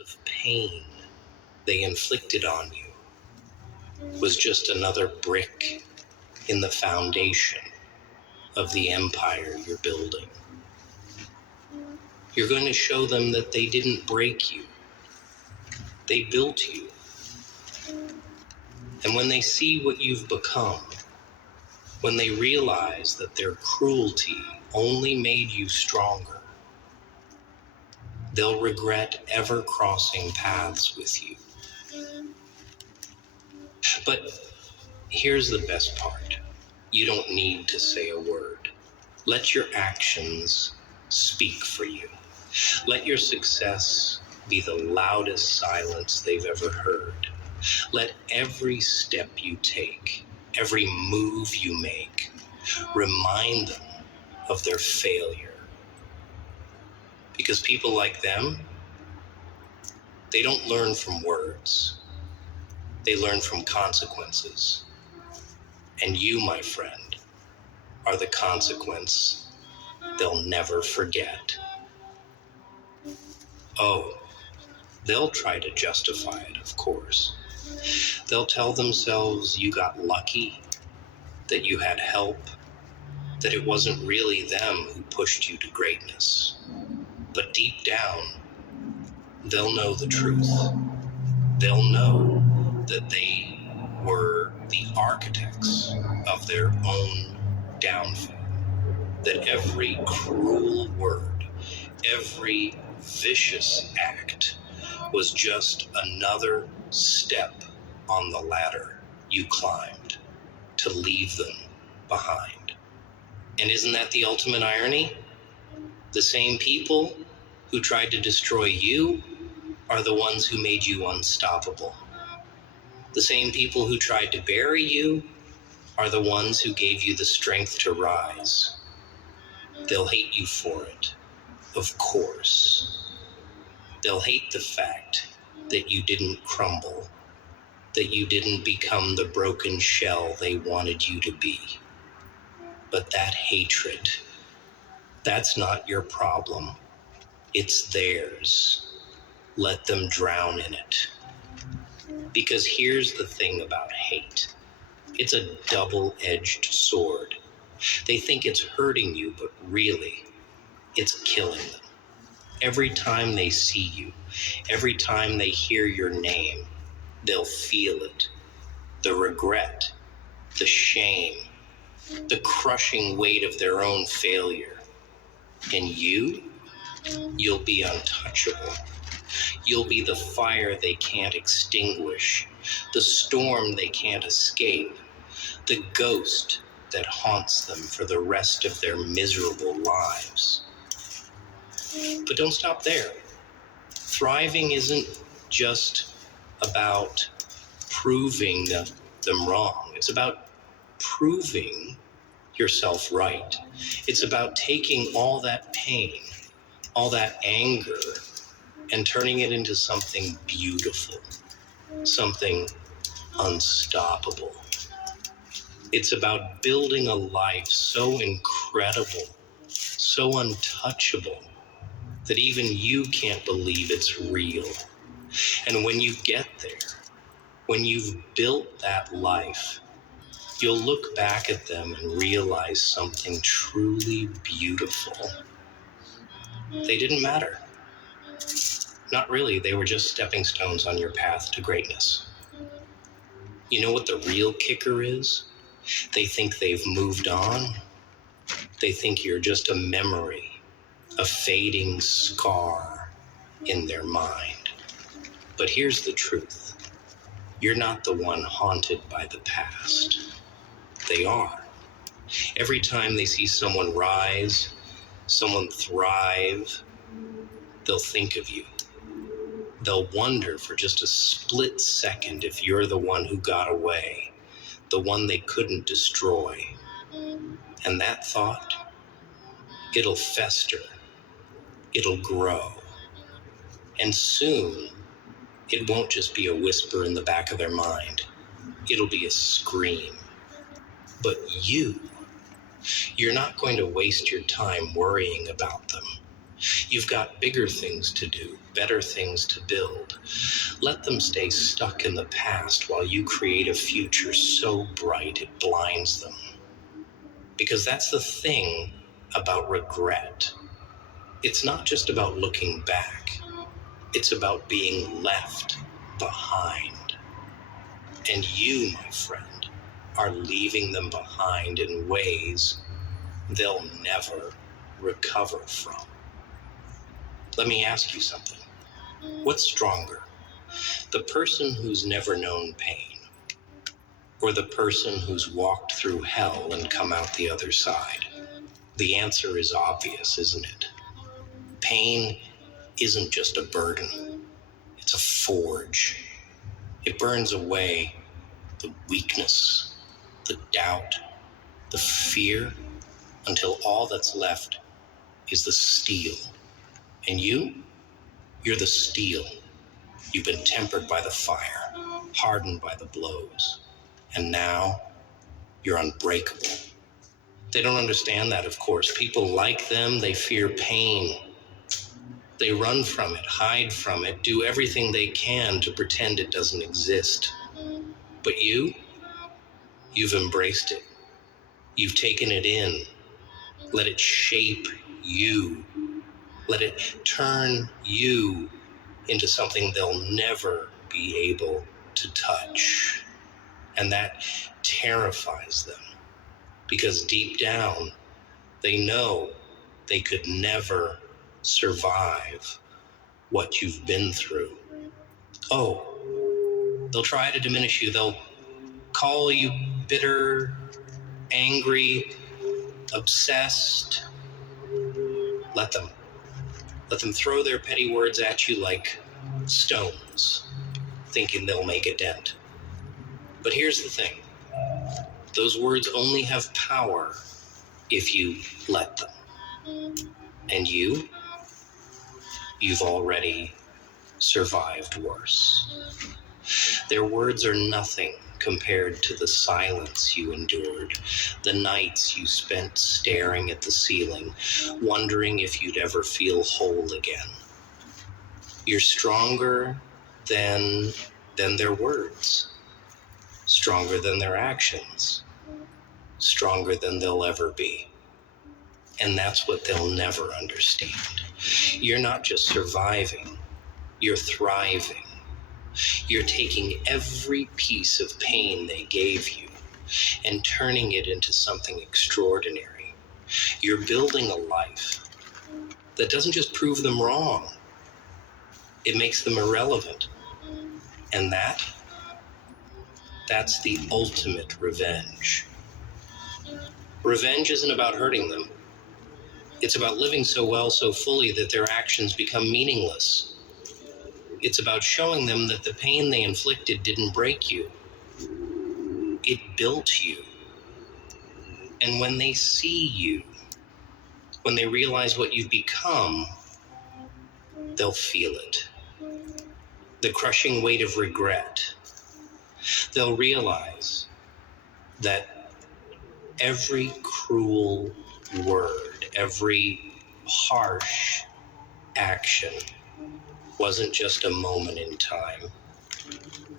of pain they inflicted on you was just another brick in the foundation of the empire you're building. You're going to show them that they didn't break you. They built you. And when they see what you've become, when they realize that their cruelty only made you stronger, they'll regret ever crossing paths with you. But here's the best part. You don't need to say a word. Let your actions speak for you. Let your success be the loudest silence they've ever heard. Let every step you take, every move you make, remind them of their failure. Because people like them, they don't learn from words. They learn from consequences. And you, my friend, are the consequence they'll never forget. Oh, they'll try to justify it, of course. They'll tell themselves you got lucky, that you had help, that it wasn't really them who pushed you to greatness. But deep down, they'll know the truth. They'll know that they were the architects of their own downfall. That every cruel word, every vicious act was just another step on the ladder you climbed to leave them behind. And isn't that the ultimate irony? The same people who tried to destroy you are the ones who made you unstoppable. The same people who tried to bury you are the ones who gave you the strength to rise. They'll hate you for it, of course. They'll hate the fact that you didn't crumble, that you didn't become the broken shell they wanted you to be. But that hatred, that's not your problem. It's theirs. Let them drown in it. Because here's the thing about hate. It's a double-edged sword. They think it's hurting you, but really, it's killing them. Every time they see you, every time they hear your name, they'll feel it. The regret, the shame, the crushing weight of their own failure. And you'll be untouchable. You'll be the fire they can't extinguish, the storm they can't escape, the ghost that haunts them for the rest of their miserable lives. But don't stop there. Thriving isn't just about proving them wrong. It's about proving yourself right. It's about taking all that pain, all that anger, and turning it into something beautiful, something unstoppable. It's about building a life so incredible, so untouchable, that even you can't believe it's real. And when you get there, when you've built that life, you'll look back at them and realize something truly beautiful. They didn't matter. Not really, they were just stepping stones on your path to greatness. You know what the real kicker is? They think they've moved on. They think you're just a memory, a fading scar in their mind. But here's the truth. You're not the one haunted by the past. They are. Every time they see someone rise, someone thrive, they'll think of you. They'll wonder for just a split second if you're the one who got away, the one they couldn't destroy. And that thought, it'll fester, it'll grow. And soon, it won't just be a whisper in the back of their mind. It'll be a scream. But you're not going to waste your time worrying about them. You've got bigger things to do, better things to build. Let them stay stuck in the past while you create a future so bright it blinds them. Because that's the thing about regret. It's not just about looking back. It's about being left behind. And you, my friend, are leaving them behind in ways they'll never recover from. Let me ask you something. What's stronger? The person who's never known pain, or the person who's walked through hell and come out the other side? The answer is obvious, isn't it? Pain isn't just a burden. It's a forge. It burns away the weakness, the doubt, the fear, until all that's left is the steel. And you're the steel. You've been tempered by the fire, hardened by the blows, and now you're unbreakable. They don't understand that, of course. People like them, they fear pain. They run from it, hide from it, do everything they can to pretend it doesn't exist. But you've embraced it. You've taken it in. Let it shape you. Let it turn you into something they'll never be able to touch. And that terrifies them, because deep down, they know they could never survive what you've been through. Oh, they'll try to diminish you. They'll call you bitter, angry, obsessed. Let them throw their petty words at you like stones, thinking they'll make a dent. But here's the thing. Those words only have power if you let them. And you've already survived worse. Their words are nothing compared to the silence you endured, the nights you spent staring at the ceiling, wondering if you'd ever feel whole again. You're stronger than their words, stronger than their actions, stronger than they'll ever be. And that's what they'll never understand. You're not just surviving, you're thriving. You're taking every piece of pain they gave you and turning it into something extraordinary. You're building a life that doesn't just prove them wrong, it makes them irrelevant. And that's the ultimate revenge. Revenge isn't about hurting them. It's about living so well, so fully that their actions become meaningless. It's about showing them that the pain they inflicted didn't break you. It built you. And when they see you, when they realize what you've become, they'll feel it. The crushing weight of regret. They'll realize that every cruel word, every harsh action wasn't just a moment in time.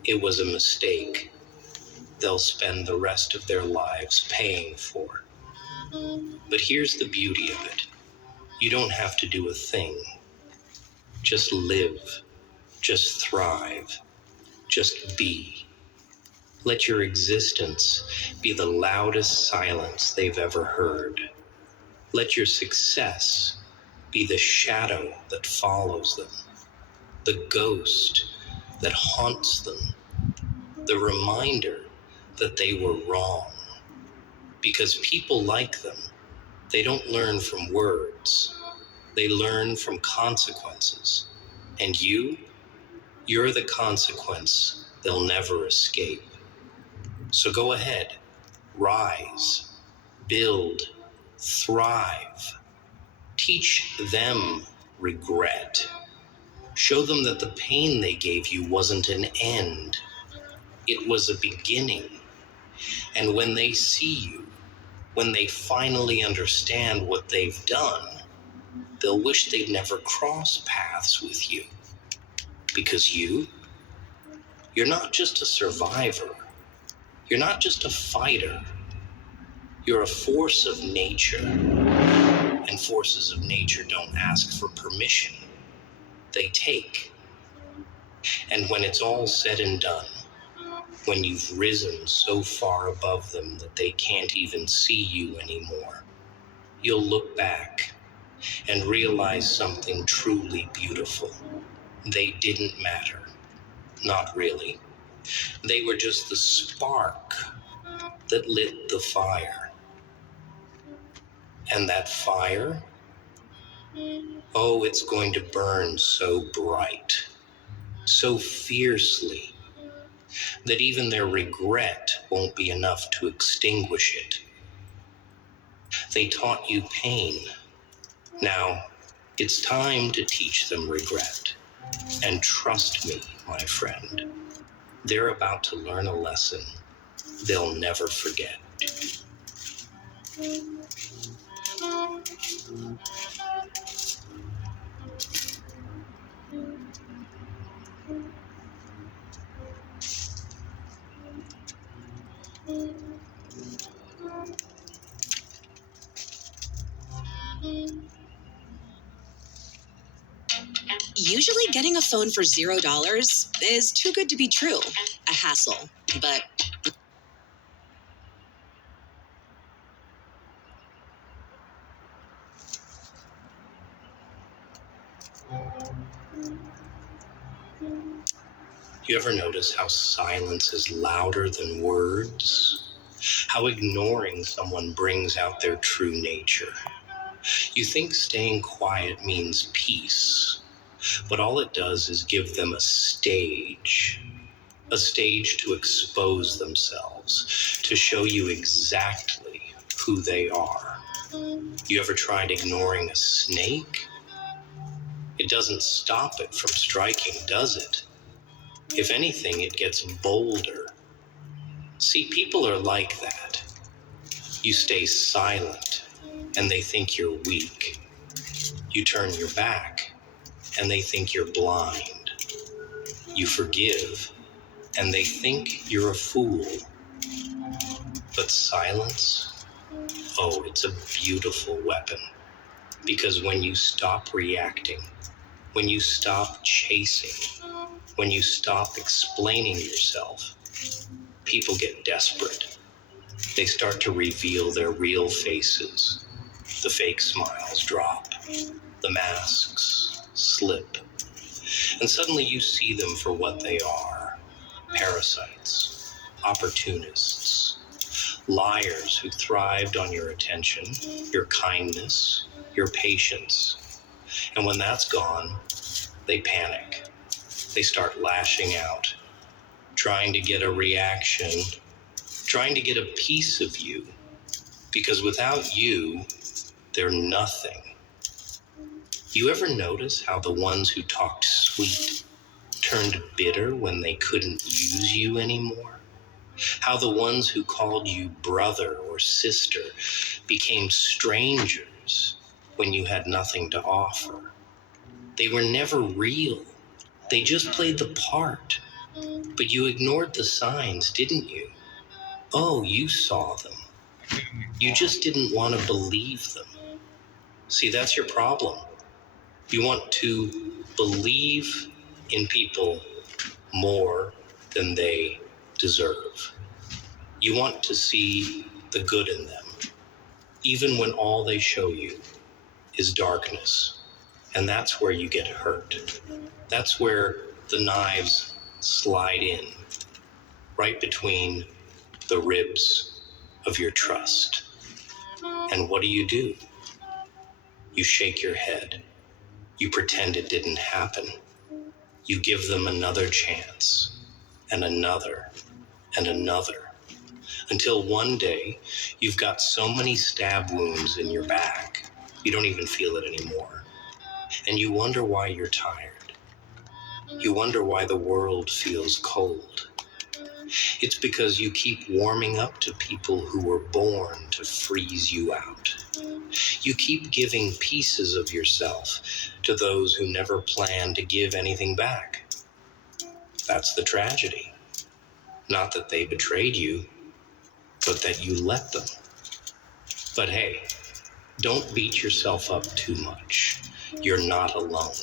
It was a mistake they'll spend the rest of their lives paying for. But here's the beauty of it. You don't have to do a thing. Just live. Just thrive. Just be. Let your existence be the loudest silence they've ever heard. Let your success be the shadow that follows them, the ghost that haunts them, the reminder that they were wrong. Because people like them, they don't learn from words. They learn from consequences. And you're the consequence they'll never escape. So go ahead, rise, build, thrive. Teach them regret. Show them that the pain they gave you wasn't an end. It was a beginning. And when they see you, when they finally understand what they've done, They'll wish they'd never crossed paths with you. Because you're not just a survivor. You're not just a fighter. You're a force of nature. And forces of nature don't ask for permission. They take. And when it's all said and done, when you've risen so far above them that they can't even see you anymore, you'll look back and realize something truly beautiful. They didn't matter. Not really. They were just the spark that lit the fire. And that fire, oh, it's going to burn so bright, so fiercely, that even their regret won't be enough to extinguish it. They taught you pain. Now, it's time to teach them regret. And trust me, my friend, they're about to learn a lesson they'll never forget. Usually getting a phone for $0 is too good to be true. A hassle, but... You ever notice how silence is louder than words? How ignoring someone brings out their true nature? You think staying quiet means peace, but all it does is give them a stage to expose themselves, to show you exactly who they are. You ever tried ignoring a snake? It doesn't stop it from striking, does it? If anything, it gets bolder. See, people are like that. You stay silent, and they think you're weak. You turn your back, and they think you're blind. You forgive, and they think you're a fool. But silence, oh, it's a beautiful weapon. Because when you stop reacting, when you stop chasing, when you stop explaining yourself, people get desperate. They start to reveal their real faces. The fake smiles drop. The masks slip. And suddenly you see them for what they are. Parasites, opportunists, liars who thrived on your attention, your kindness, your patience. And when that's gone, they panic. They start lashing out, trying to get a reaction, trying to get a piece of you. Because without you, they're nothing. You ever notice how the ones who talked sweet turned bitter when they couldn't use you anymore? How the ones who called you brother or sister became strangers when you had nothing to offer? They were never real. They just played the part. But you ignored the signs, didn't you? Oh, you saw them. You just didn't want to believe them. See, that's your problem. You want to believe in people more than they deserve. You want to see the good in them, even when all they show you is darkness. And that's where you get hurt. That's where the knives slide in, right between the ribs of your trust. And what do? You shake your head. You pretend it didn't happen. You give them another chance, and another, and another, until one day you've got so many stab wounds in your back, you don't even feel it anymore. And you wonder why you're tired. You wonder why the world feels cold. It's because you keep warming up to people who were born to freeze you out. You keep giving pieces of yourself to those who never plan to give anything back. That's the tragedy. Not that they betrayed you, but that you let them. But hey, don't beat yourself up too much. You're not alone.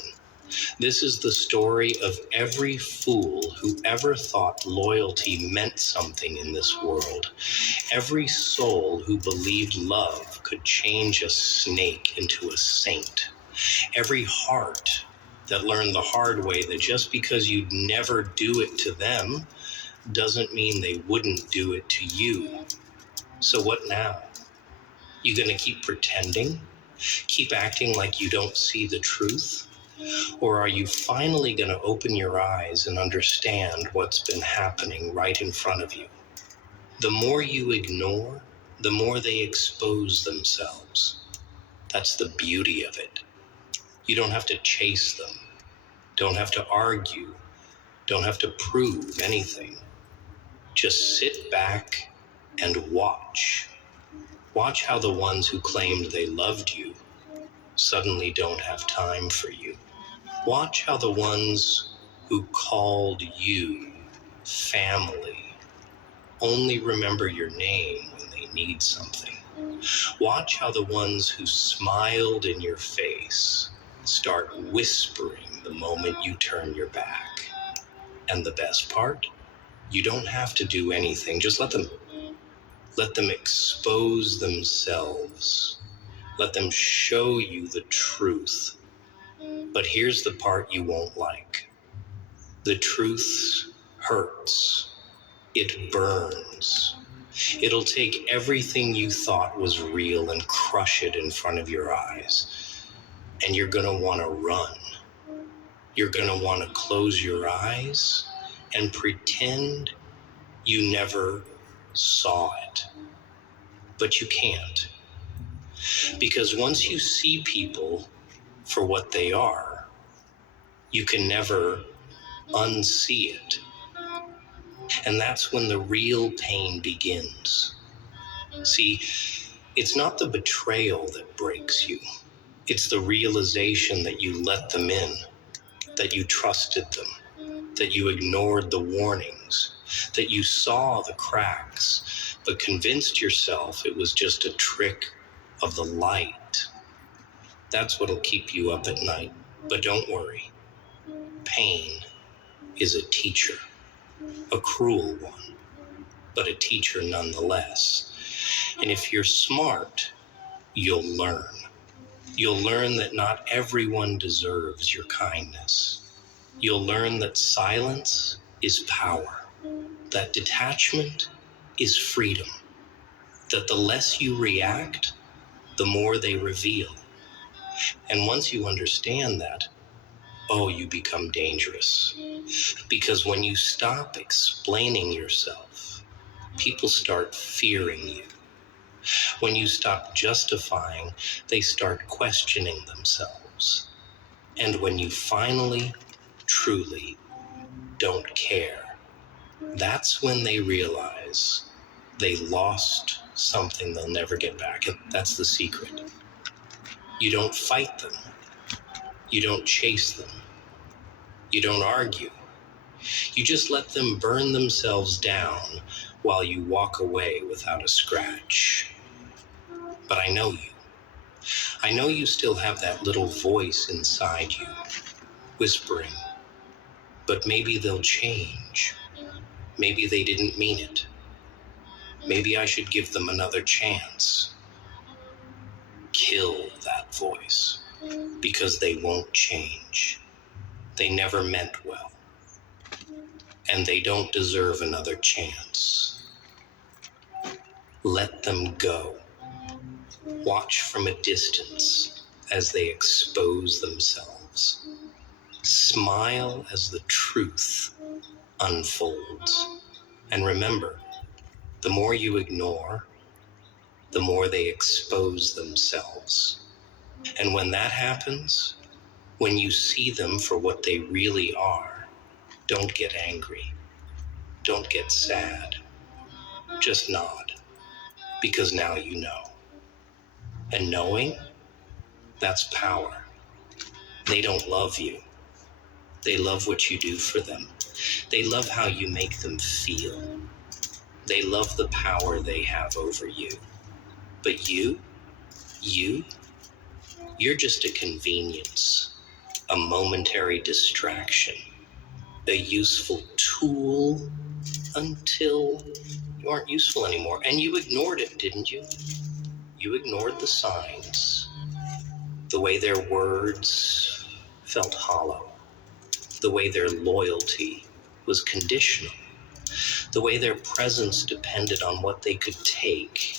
This is the story of every fool who ever thought loyalty meant something in this world. Every soul who believed love could change a snake into a saint. Every heart that learned the hard way that just because you'd never do it to them doesn't mean they wouldn't do it to you. So what now? You gonna keep pretending? Keep acting like you don't see the truth? Or are you finally gonna open your eyes and understand what's been happening right in front of you? The more you ignore, the more they expose themselves. That's the beauty of it. You don't have to chase them, don't have to argue, don't have to prove anything. Just sit back and watch. Watch how the ones who claimed they loved you suddenly don't have time for you. Watch how the ones who called you family only remember your name when they need something. Watch how the ones who smiled in your face start whispering the moment you turn your back. And the best part? You don't have to do anything. Just let them expose themselves. Let them show you the truth. But here's the part you won't like. The truth hurts. It burns. It'll take everything you thought was real and crush it in front of your eyes. And you're gonna wanna run. You're gonna wanna close your eyes and pretend you never saw it. But you can't. Because once you see people for what they are, you can never unsee it. And that's when the real pain begins. See, it's not the betrayal that breaks you. It's the realization that you let them in, that you trusted them, that you ignored the warnings, that you saw the cracks, but convinced yourself it was just a trick of the light. That's what'll keep you up at night. But don't worry. Pain is a teacher, a cruel one, but a teacher nonetheless. And if you're smart, you'll learn. You'll learn that not everyone deserves your kindness. You'll learn that silence is power, that detachment is freedom, that the less you react, the more they reveal. And once you understand that, oh, you become dangerous. Because when you stop explaining yourself, people start fearing you. When you stop justifying, they start questioning themselves. And when you finally, truly don't care, that's when they realize they lost something they'll never get back. And that's the secret. You don't fight them. You don't chase them. You don't argue. You just let them burn themselves down while you walk away without a scratch. But I know you. I know you still have that little voice inside you, whispering, but maybe they'll change. Maybe they didn't mean it. Maybe I should give them another chance. Kill that voice, because they won't change. They never meant well. And they don't deserve another chance. Let them go. Watch from a distance as they expose themselves. Smile as the truth unfolds. And remember, the more you ignore, the more they expose themselves. And when that happens, when you see them for what they really are, don't get angry. Don't get sad. Just nod, because now you know. And knowing, that's power. They don't love you. They love what you do for them. They love how you make them feel. They love the power they have over you. But you, you're just a convenience, a momentary distraction, a useful tool until you aren't useful anymore. And you ignored it, didn't you? You ignored the signs, the way their words felt hollow, the way their loyalty was conditional, the way their presence depended on what they could take,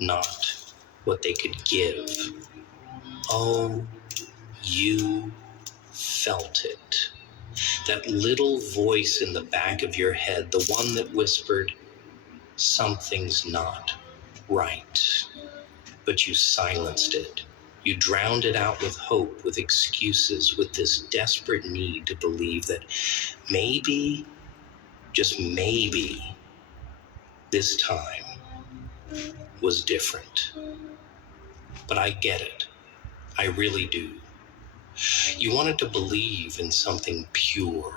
not what they could give. Oh, you felt it. That little voice in the back of your head, the one that whispered, something's not right. But you silenced it. You drowned it out with hope, with excuses, with this desperate need to believe that maybe, just maybe, this time was different. But I get it. I really do. You wanted to believe in something pure,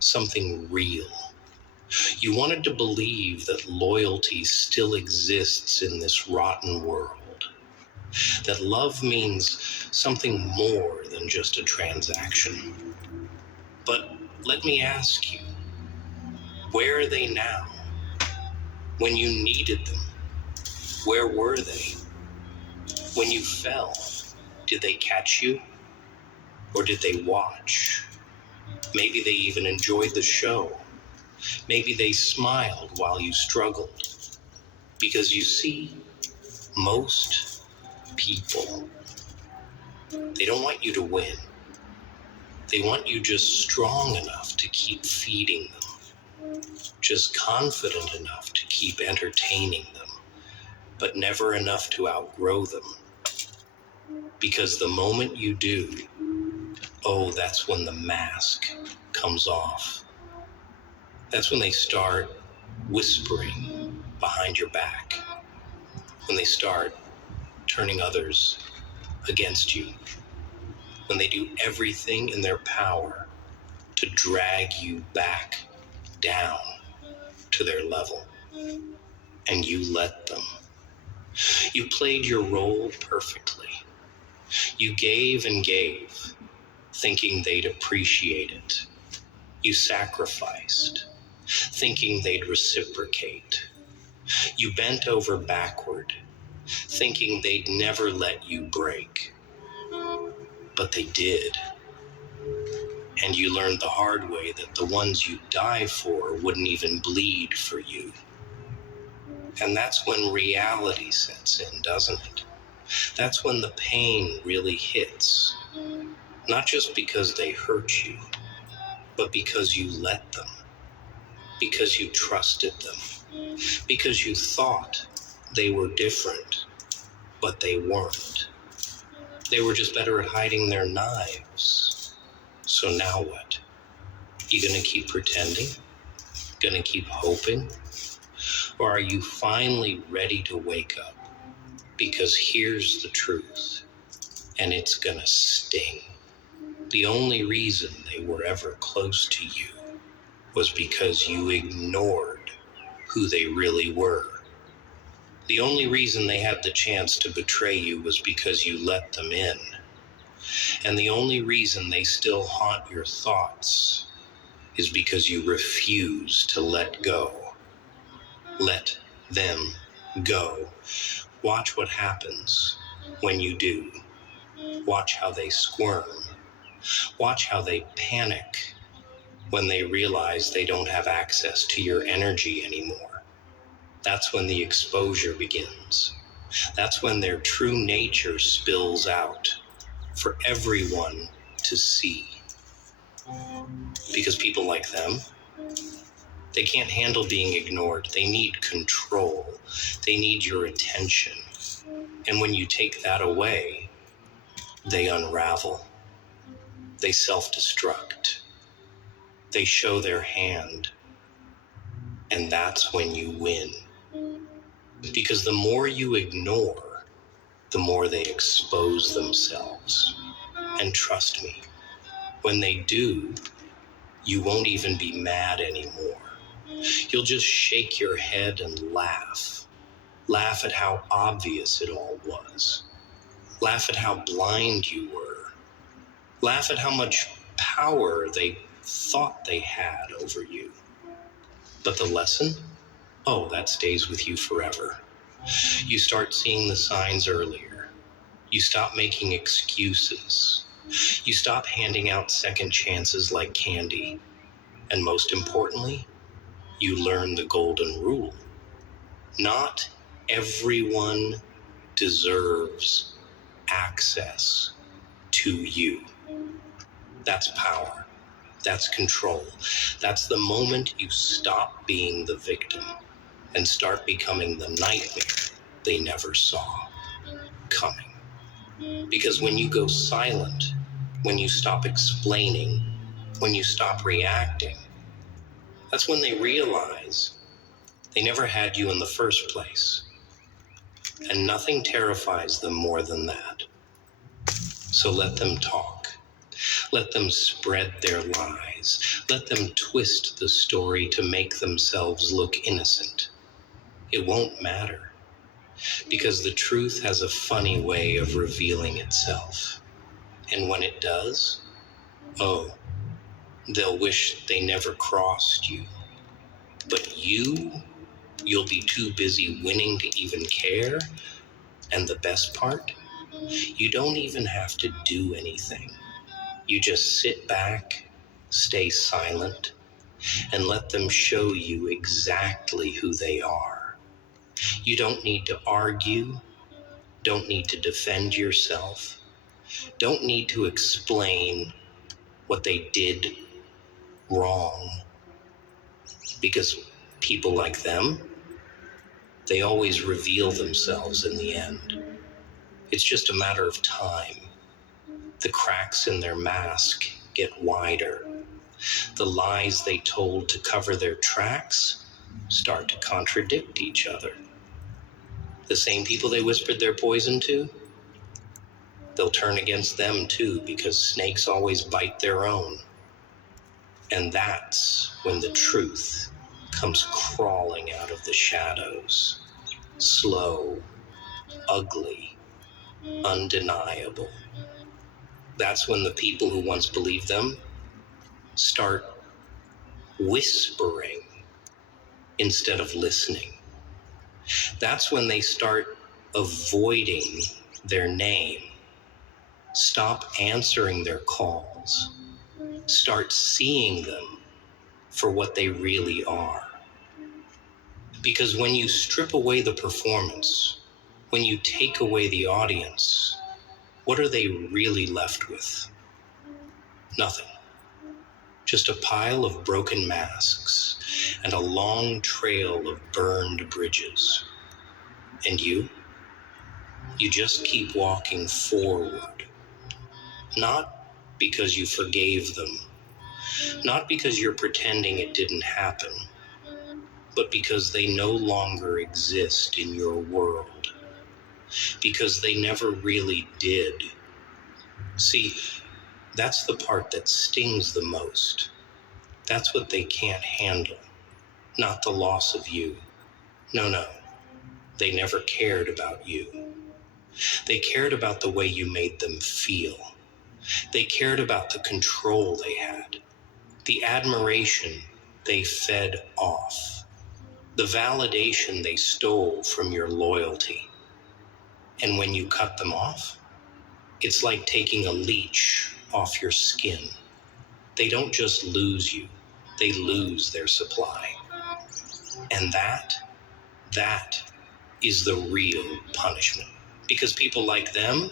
something real. You wanted to believe that loyalty still exists in this rotten world, that love means something more than just a transaction. But let me ask you, where are they now? When you needed them, where were they? When you fell, did they catch you? Or did they watch? Maybe they even enjoyed the show. Maybe they smiled while you struggled. Because you see, most people, they don't want you to win. They want you just strong enough to keep feeding them, just confident enough to keep entertaining them, but never enough to outgrow them. Because the moment you do, oh, that's when the mask comes off. That's when they start whispering behind your back, when they start turning others against you, when they do everything in their power to drag you back down to their level. And you let them. You played your role perfectly. You gave and gave, thinking they'd appreciate it. You sacrificed, thinking they'd reciprocate. You bent over backward, thinking they'd never let you break. But they did. And you learned the hard way that the ones you die for wouldn't even bleed for you. And that's when reality sets in, doesn't it? That's when the pain really hits. Not just because they hurt you, but because you let them. Because you trusted them. Because you thought they were different, but they weren't. They were just better at hiding their knives. So now what? You gonna keep pretending? Gonna keep hoping? Or are you finally ready to wake up? Because here's the truth, and it's gonna sting. The only reason they were ever close to you was because you ignored who they really were. The only reason they had the chance to betray you was because you let them in. And the only reason they still haunt your thoughts is because you refuse to let go. Let them go. Watch what happens when you do. Watch how they squirm. Watch how they panic when they realize they don't have access to your energy anymore. That's when the exposure begins. That's when their true nature spills out for everyone to see. Because people like them, they can't handle being ignored. They need control. They need your attention. And when you take that away, they unravel. They self-destruct. They show their hand. And that's when you win. Because the more you ignore, the more they expose themselves. And trust me, when they do, you won't even be mad anymore. You'll just shake your head and laugh. Laugh at how obvious it all was. Laugh at how blind you were. Laugh at how much power they thought they had over you. But the lesson? Oh, that stays with you forever. You start seeing the signs earlier. You stop making excuses. You stop handing out second chances like candy. And most importantly, you learn the golden rule. Not everyone deserves access to you. That's power. That's control. That's the moment you stop being the victim and start becoming the nightmare they never saw coming. Because when you go silent, when you stop explaining, when you stop reacting, that's when they realize they never had you in the first place. And nothing terrifies them more than that. So let them talk. Let them spread their lies. Let them twist the story to make themselves look innocent. It won't matter, because the truth has a funny way of revealing itself. And when it does, oh, they'll wish they never crossed you. But you'll be too busy winning to even care. And the best part, you don't even have to do anything. You just sit back, stay silent, and let them show you exactly who they are. You don't need to argue, don't need to defend yourself, don't need to explain what they did wrong, because people like them, they always reveal themselves in the end. It's just a matter of time. The cracks in their mask get wider. The lies they told to cover their tracks start to contradict each other. The same people they whispered their poison to, they'll turn against them too, because snakes always bite their own. And that's when the truth comes crawling out of the shadows. Slow, ugly, undeniable. That's when the people who once believed them start whispering instead of listening. That's when they start avoiding their name, stop answering their calls, start seeing them for what they really are. Because when you strip away the performance, when you take away the audience, what are they really left with? Nothing. Just a pile of broken masks and a long trail of burned bridges. And you just keep walking forward. Not because you forgave them, not because you're pretending it didn't happen, but because they no longer exist in your world. Because they never really did. See, that's the part that stings the most. That's what they can't handle, not the loss of you. No, they never cared about you. They cared about the way you made them feel. They cared about the control they had, the admiration they fed off, the validation they stole from your loyalty. And when you cut them off, it's like taking a leech off your skin. They don't just lose you, they lose their supply. And that is the real punishment. Because people like them,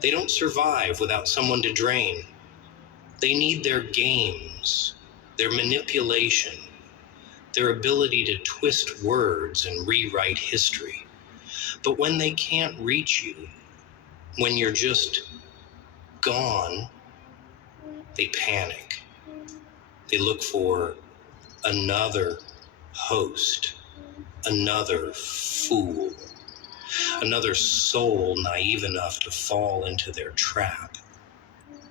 they don't survive without someone to drain. They need their games, their manipulation, their ability to twist words and rewrite history. But when they can't reach you, when you're just gone, they panic. They look for another host, another fool, Another soul naive enough to fall into their trap.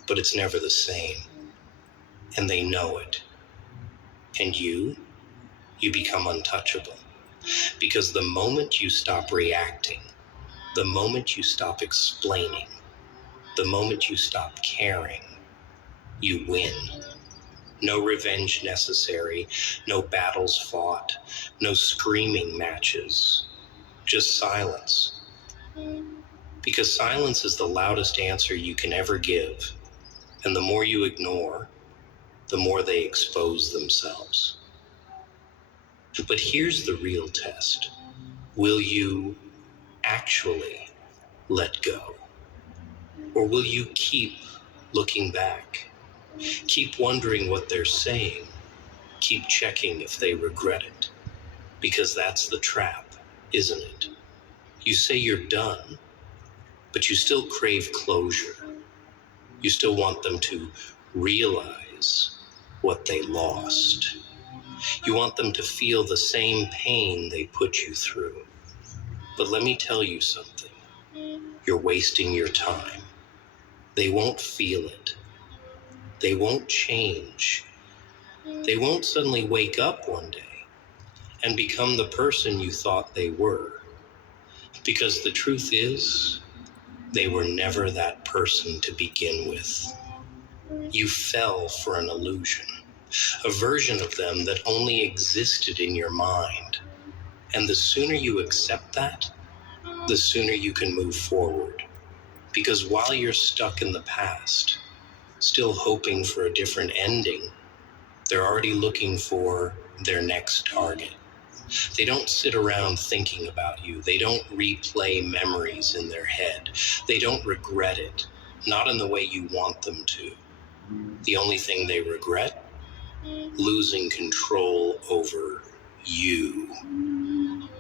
But it's never the same. And they know it. And you become untouchable. Because the moment you stop reacting, the moment you stop explaining, the moment you stop caring, you win. No revenge necessary, no battles fought, no screaming matches, just silence. Because silence is the loudest answer you can ever give, and the more you ignore, the more they expose themselves. But here's the real test. Will you actually let go? Or will you keep looking back? Keep wondering what they're saying? Keep checking if they regret it? Because that's the trap, isn't it? You say you're done, but you still crave closure. You still want them to realize what they lost. You want them to feel the same pain they put you through. But let me tell you something. You're wasting your time. They won't feel it. They won't change. They won't suddenly wake up one day and become the person you thought they were. Because the truth is, they were never that person to begin with. You fell for an illusion, a version of them that only existed in your mind. And the sooner you accept that, the sooner you can move forward. Because while you're stuck in the past, still hoping for a different ending, they're already looking for their next target. They don't sit around thinking about you. They don't replay memories in their head. They don't regret it, not in the way you want them to. The only thing they regret, losing control over you.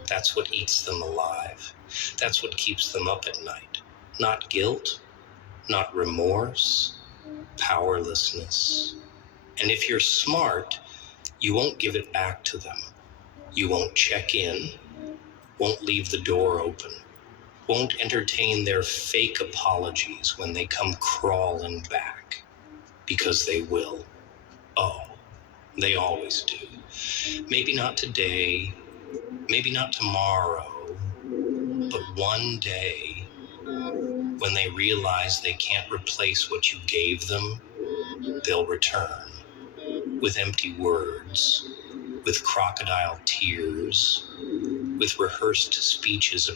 That's what eats them alive. That's what keeps them up at night. Not guilt, not remorse, powerlessness. And if you're smart, you won't give it back to them. You won't check in, won't leave the door open, won't entertain their fake apologies when they come crawling back. Because they will. Oh, they always do. Maybe not today, maybe not tomorrow, but one day, when they realize they can't replace what you gave them, they'll return with empty words, with crocodile tears, with rehearsed speeches